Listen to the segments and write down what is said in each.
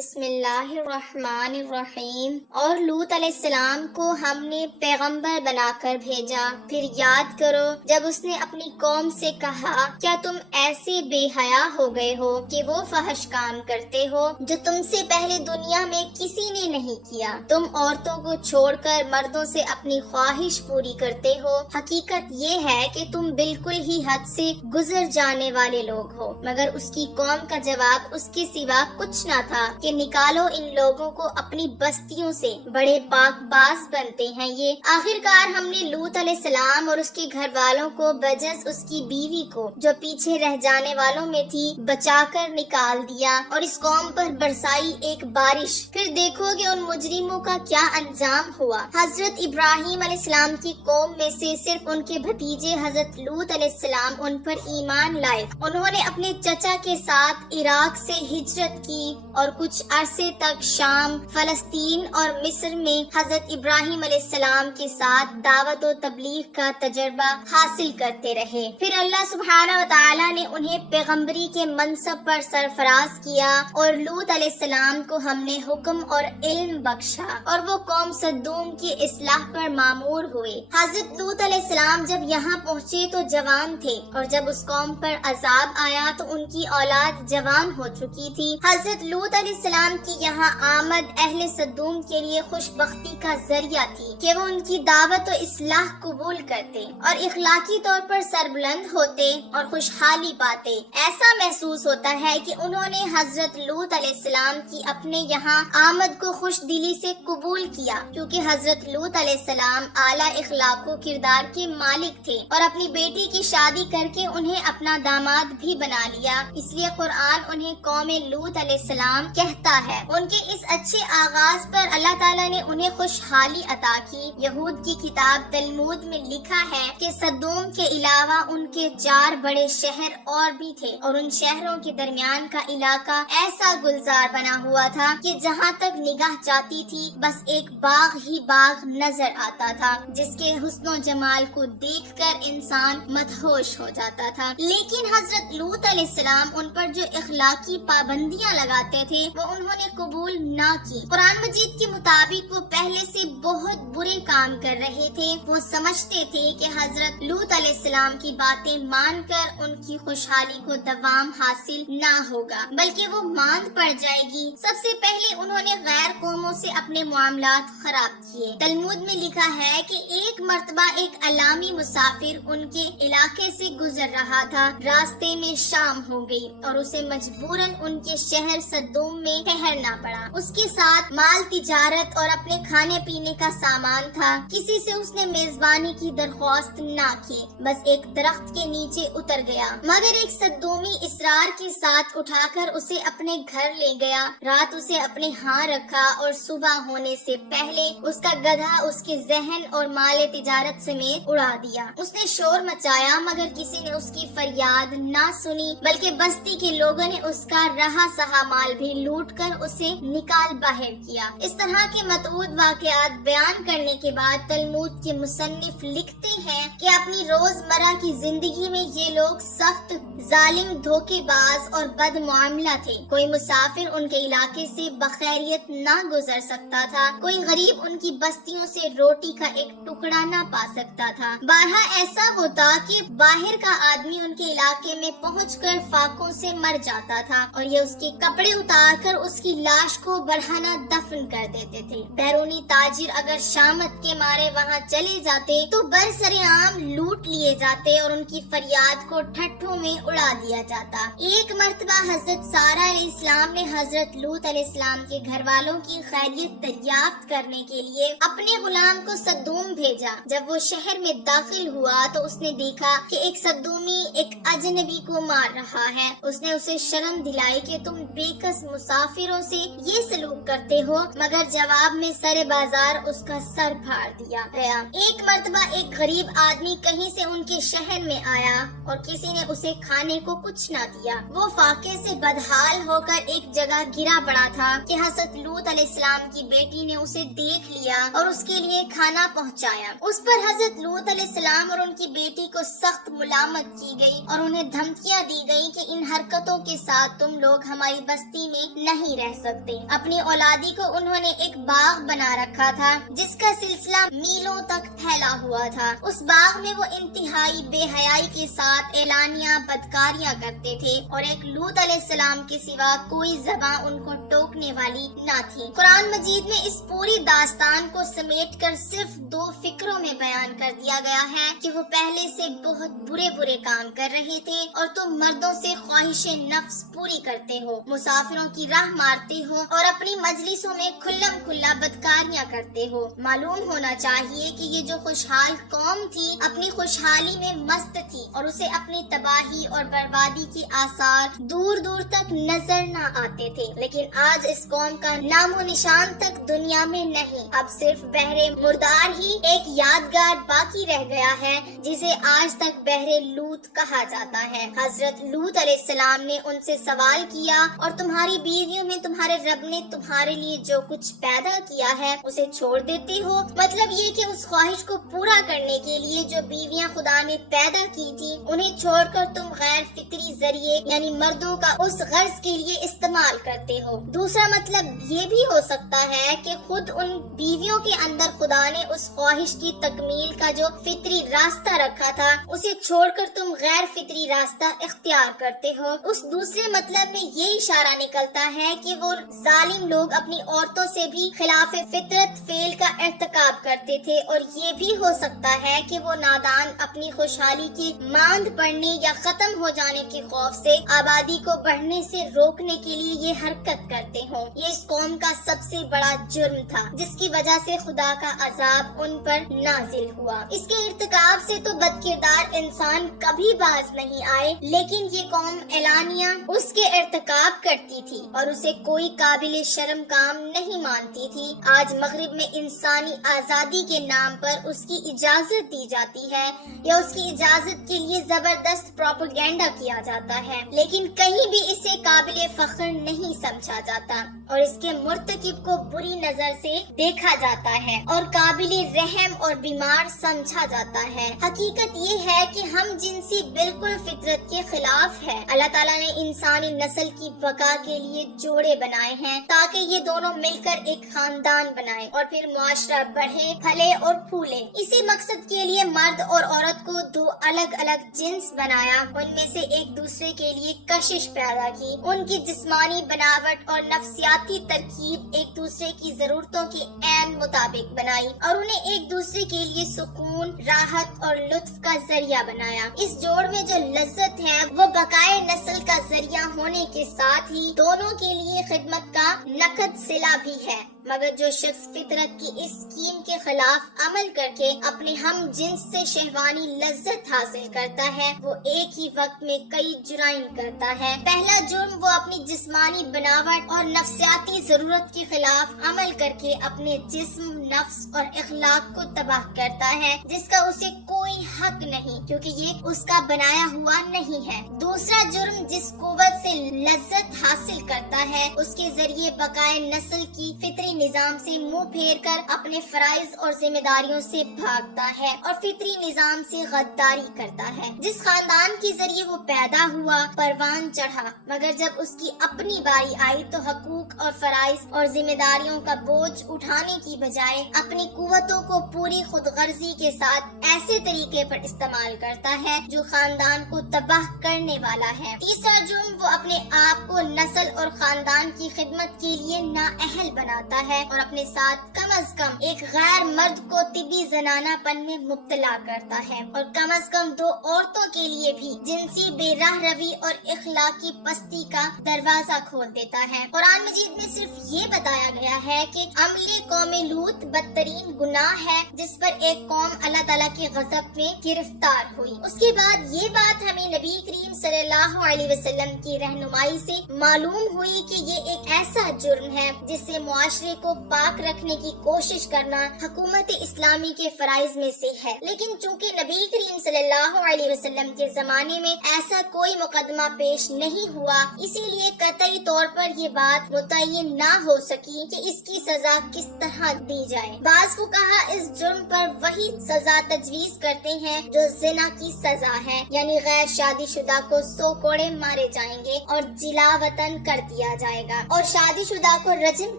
بسم اللہ الرحمن الرحیم۔ اور لوط علیہ السلام کو ہم نے پیغمبر بنا کر بھیجا۔ پھر یاد کرو جب اس نے اپنی قوم سے کہا، کیا تم ایسے بے حیا ہو گئے ہو کہ وہ فحش کام کرتے ہو جو تم سے پہلے دنیا میں کسی نے نہیں کیا؟ تم عورتوں کو چھوڑ کر مردوں سے اپنی خواہش پوری کرتے ہو۔ حقیقت یہ ہے کہ تم بالکل ہی حد سے گزر جانے والے لوگ ہو۔ مگر اس کی قوم کا جواب اس کے سوا کچھ نہ تھا کہ نکالو ان لوگوں کو اپنی بستیوں سے، بڑے پاک باز بنتے ہیں یہ۔ آخرکار ہم نے لوط علیہ السلام اور اس کے گھر والوں کو بجز اس کی بیوی کو جو پیچھے رہ جانے والوں میں تھی بچا کر نکال دیا اور اس قوم پر برسائی ایک بارش۔ پھر دیکھو کہ ان مجرموں کا کیا انجام ہوا۔ حضرت ابراہیم علیہ السلام کی قوم میں سے صرف ان کے بھتیجے حضرت لوط علیہ السلام ان پر ایمان لائے۔ انہوں نے اپنے چچا کے ساتھ عراق سے ہجرت کی اور کچھ عرصے تک شام، فلسطین اور مصر میں حضرت ابراہیم علیہ السلام کے ساتھ دعوت و تبلیغ کا تجربہ حاصل کرتے رہے۔ پھر اللہ سبحانہ و تعالی نے انہیں پیغمبری کے منصب پر سرفراز کیا اور لوط علیہ السلام کو ہم نے حکم اور علم بخشا اور وہ قوم صدوم کی اصلاح پر مامور ہوئے۔ حضرت لوط علیہ السلام جب یہاں پہنچے تو جوان تھے اور جب اس قوم پر عذاب آیا تو ان کی اولاد جوان ہو چکی تھی۔ حضرت لوط علیہ السلام کی یہاں آمد اہل صدوم کے لیے خوش بختی کا ذریعہ تھی کہ وہ ان کی دعوت و اصلاح قبول کرتے اور اخلاقی طور پر سربلند ہوتے اور خوشحالی پاتے۔ ایسا محسوس ہوتا ہے کہ انہوں نے حضرت لوط علیہ السلام کی اپنے یہاں آمد کو خوش دلی سے قبول کیا، کیونکہ حضرت لوط علیہ السلام اعلیٰ اخلاق و کردار کے مالک تھے اور اپنی بیٹی کی شادی کر کے انہیں اپنا داماد بھی بنا لیا۔ اس لیے قرآن انہیں قوم لوط علیہ السلام کہتا ہے۔ ان کے اس اچھے آغاز پر اللہ تعالیٰ نے انہیں خوشحالی عطا کی۔ یہود کی کتاب تلمود میں لکھا ہے کہ صدوم کے علاوہ ان کے 4 بڑے شہر اور بھی تھے اور ان شہروں کے درمیان کا علاقہ ایسا گلزار بنا ہوا تھا کہ جہاں تک نگاہ جاتی تھی بس ایک باغ ہی باغ نظر آتا تھا، جس کے حسن و جمال کو دیکھ کر انسان مدہوش ہو جاتا تھا۔ لیکن حضرت لوط علیہ السلام ان پر جو اخلاقی پابندیاں لگاتے تھے وہ انہوں نے قبول نہ کی۔ قرآن مجید کے مطابق وہ پہلے سے بہت برے کام کر رہے تھے۔ وہ سمجھتے تھے کہ حضرت لوط علیہ السلام کی باتیں مان کر ان کی خوشحالی کو دوام حاصل نہ ہوگا بلکہ وہ ماند پڑ جائے گی۔ سب سے پہلے انہوں نے غیر قوموں سے اپنے معاملات خراب کیے۔ تلمود میں لکھا ہے کہ ایک مرتبہ ایک علامی مسافر ان کے علاقے سے گزر رہا تھا۔ راستے میں شام ہو گئی اور اسے مجبوراً ان کے شہر صدوم میں ٹھہرنا پڑا۔ اس کے ساتھ مال تجارت اور اپنے کھانے پینے کا سامان تھا۔ کسی سے اس نے میزبانی کی درخواست نہ کی، بس ایک درخت کے نیچے اتر گیا۔ مگر ایک صدومی اصرار کے ساتھ اٹھا کر اسے اپنے گھر لے گیا۔ رات اسے اپنے ہاں رکھا اور صبح ہونے سے پہلے اس کا گدھا اس کے ذہن اور مال تجارت سمیت اڑا دیا۔ اس نے شور مچایا مگر کسی نے اس کی فریاد نہ سنی، بلکہ بستی کے لوگوں نے اس کا رہا سہا مال بھی لوٹ کر اسے نکال باہر کیا۔ اس طرح کے متعدد واقعات بیان کرنے کے بعد تلمود کے مصنف لکھتے ہیں کہ اپنی روزمرہ کی زندگی میں یہ لوگ سخت ظالم، دھوکے باز اور بد معاملہ تھے۔ کوئی مسافر ان کے علاقے سے بخیریت نہ گزر سکتا تھا، کوئی غریب ان کی بستیوں سے روٹی کا ایک ٹکڑا نہ پا سکتا تھا۔ بارہا ایسا ہوتا کہ باہر کا آدمی ان کے علاقے میں پہنچ کر فاقوں سے مر جاتا تھا اور یہ اس کے کپڑے اتار کر اس کی لاش کو برہنہ دفن کر دیتے تھے۔ بیرونی تاجر اگر شامت کے مارے وہاں چلے جاتے تو برسرعام لوٹ لیے جاتے اور ان کی فریاد کو ٹھٹھوں میں اڑا دیا جاتا۔ ایک مرتبہ حضرت سارہ علیہ السلام نے حضرت لوط علیہ السلام کے گھر والوں کی خیریت دریافت کرنے کے لیے اپنے غلام کو صدوم بھیجا۔ جب وہ شہر میں داخل ہوا تو اس نے دیکھا کہ ایک صدومی ایک اجنبی کو مار رہا ہے۔ اس نے اسے شرم دلائی کہ تم بے کس مسافروں سے یہ سلوک کرتے ہو، مگر جواب میں سر بازار اس کا سر پھاڑ دیا گیا۔ ایک مرتبہ ایک غریب آدمی کہیں سے ان کے شہر میں آیا اور کسی نے اسے کھانے کو کچھ نہ دیا۔ وہ فاقے سے بدحال ہو کر ایک جگہ گرا پڑا تھا کہ حضرت لوط علیہ السلام کی بیٹی نے اسے دیکھ لیا اور اس کے لیے کھانا پہنچایا۔ اس پر حضرت لوط علیہ السلام اور ان کی بیٹی کو سخت ملامت کی گئی اور انہیں دھمکیاں دی گئی کہ ان حرکتوں کے ساتھ تم لوگ ہماری بستی میں نہیں رہ سکتے۔ اپنی اولادی کو انہوں نے ایک باغ بنا رکھا تھا جس کا سلسلہ میلوں تک پھیلا ہوا تھا۔ اس باغ میں وہ انتہائی بے حیائی کے ساتھ اعلانیہ بدکاریاں کرتے تھے اور ایک لوط علیہ السلام کے سوا کوئی زبان ان کو ٹوکنے والی نہ تھی۔ قرآن مجید میں اس پوری داستان کو سمیٹ کر صرف 2 فکروں میں بیان کر دیا گیا ہے کہ وہ پہلے سے بہت برے کام کر رہے تھے اور تم مردوں سے خواہش نفس پوری کرتے ہو، مسافروں کی راہ مارتے ہو اور اپنی مجلسوں میں کھلم کھلا بدکاریاں کرتے ہو۔ معلوم ہونا چاہیے کہ یہ جو خوشحال قوم تھی اپنی خوشحالی میں مست تھی اور اسے اپنی تباہی اور بربادی کی آثار دور دور تک نظر نہ آتے تھے، لیکن آج اس قوم کا نام و نشان تک دنیا میں نہیں، اب صرف بحر مردار ہی ایک یادگار باقی رہ گیا ہے جسے آج تک بحر لوط کہا جاتا ہے۔ حضرت لوط علیہ السلام نے ان سے سوال کیا، اور تمہاری بیویوں میں تمہارے رب نے تمہارے لیے جو کچھ پیدا کیا ہے اسے چھوڑ دیتے ہو؟ مطلب یہ کہ اس خواہش کو پورا کرنے کے لیے جو بیویاں خدا نے پیدا کی تھی انہیں چھوڑ کر تم غیر فطری ذریعے یعنی مردوں کا اس غرض کے لیے استعمال کرتے ہو۔ دوسرا مطلب یہ بھی ہو سکتا ہے کہ خود ان بیویوں کے اندر خدا نے اس خواہش کی تکمیل کا جو فطری راستہ رکھا تھا اسے چھوڑ کر تم غیر فطری راستہ اختیار کرتے ہو۔ اس دوسرے مطلب میں یہ اشارہ نکلتا ہے کہ وہ ظالم لوگ اپنی عورتوں سے بھی خلاف فطرت فعل کا ارتکاب کرتے تھے، اور یہ بھی ہو سکتا ہے کہ وہ نادان اپنی خوشحالی کی ماند پڑنے یا ختم ہو جانے کے خوف سے آبادی کو بڑھنے سے روکنے کے لیے یہ حرکت کرتے ہوں۔ یہ اس قوم کا سب سے بڑا جرم تھا جس کی وجہ سے خدا کا عذاب ان پر نازل ہوا۔ اس کے ارتکاب سے تو بدکردار انسان کبھی باز نہیں آئے، لیکن یہ قوم اعلانیہ اس کے ارتکاب کرتی تھی اور اسے کوئی قابل شرم کام نہیں مانتی تھی۔ آج مغرب میں انسانی آزادی کے نام پر اس کی اجازت دی جاتی ہے یا اس کی اجازت کے لیے زبردست پروپیگنڈا کیا جاتا ہے، لیکن کہیں بھی اسے قابل فخر نہیں سمجھا جاتا اور اس کے مرتکب کو بری نظر سے دیکھا جاتا ہے اور قابل رحم اور بیمار سمجھا جاتا ہے۔ حقیقت یہ ہے کہ ہم جنسی بالکل فطرت کے خلاف ہے۔ اللہ تعالیٰ نے انسانی نسل کی بقا کے لیے جوڑے بنائے ہیں تاکہ یہ دونوں مل کر ایک خاندان بنائے اور پھر معاشرہ بڑھے پھلے اور پھولے۔ اسی مقصد کے لیے مرد اور عورت کو 2 الگ الگ جنس بنایا، ان میں سے ایک دوسرے کے لیے کشش پیدا کی، ان کی جسمانی بناوٹ اور نفسیاتی ترکیب ایک دوسرے کی ضرورتوں کے عین مطابق بنائی اور انہیں ایک دوسرے کے لیے سکون، راحت اور لطف کا ذریعہ بنایا۔ اس جوڑ میں جو لذت ہے وہ بقائے نسل کا ذریعہ ہونے کے ساتھ ہی دونوں کے لیے خدمت کا نقد صلہ بھی ہے، مگر جو شخص فطرت کی اس اسکیم کے خلاف عمل کر کے اپنے ہم جنس سے شہوانی لذت حاصل کرتا ہے وہ ایک ہی وقت میں کئی جرائم کرتا ہے۔ پہلا جرم وہ اپنی جسمانی بناوٹ اور نفسیاتی ضرورت کے خلاف عمل کر کے اپنے جسم، نفس اور اخلاق کو تباہ کرتا ہے جس کا اسے کوئی حق نہیں کیونکہ یہ اس کا بنایا ہوا نہیں ہے۔ دوسرا جرم جس قوت سے لذت حاصل کرتا ہے اس کے ذریعے بقائے نسل کی فطری نظام سے منہ پھیر کر اپنے فرائض اور ذمہ داریوں سے بھاگتا ہے اور فطری نظام سے غداری کرتا ہے۔ جس خاندان کے ذریعے وہ پیدا ہوا پروان چڑھا، مگر جب اس کی اپنی باری آئی تو حقوق اور فرائض اور ذمہ داریوں کا بوجھ اٹھانے کی بجائے اپنی قوتوں کو پوری خود غرضی کے ساتھ ایسے طریقے پر استعمال کرتا ہے جو خاندان کو تباہ کرنے والا ہے۔ تیسرا جرم وہ اپنے آپ کو نسل اور خاندان کی خدمت کے لیے نااہل بناتا ہے اور اپنے ساتھ کم از کم ایک غیر مرد کو طبی زنانہ پن میں مبتلا کرتا ہے اور کم از کم 2 عورتوں کے لیے بھی جنسی بے راہ روی اور اخلاقی پستی کا دروازہ کھول دیتا ہے۔ قرآن مجید میں صرف یہ بتایا گیا ہے کہ عمل قوم لوط بدترین گناہ ہے جس پر ایک قوم اللہ تعالیٰ کے غضب میں گرفتار ہوئی۔ اس کے بعد یہ بات ہمیں نبی کریم صلی اللہ علیہ وسلم کی رہنمائی سے معلوم ہوئی کہ یہ ایک ایسا جرم ہے جس سے معاشرے کو پاک رکھنے کی کوشش کرنا حکومت اسلامی کے فرائض میں سے ہے، لیکن چونکہ نبی کریم صلی اللہ علیہ وسلم کے زمانے میں ایسا کوئی مقدمہ پیش نہیں ہوا، اسی لیے قطعی طور پر یہ بات متعین نہ ہو سکی کہ اس کی سزا کس طرح دی جائے۔ بعض فقہا اس جرم پر وہی سزا تجویز کرتے ہیں جو زنا کی سزا ہے، یعنی غیر شادی شدہ کو 100 کوڑے مارے جائیں گے اور جلا وطن کر دیا جائے گا، اور شادی شدہ کو رجم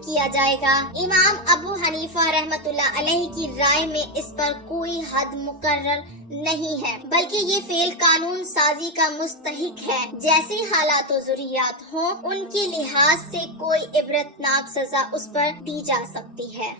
کیا جائے گا۔ امام ابو حنیفہ رحمۃ اللہ علیہ کی رائے میں اس پر کوئی حد مقرر نہیں ہے، بلکہ یہ فعل قانون سازی کا مستحق ہے۔ جیسے حالات و ضروریات ہوں ان کے لحاظ سے کوئی عبرتناک سزا اس پر دی جا سکتی ہے۔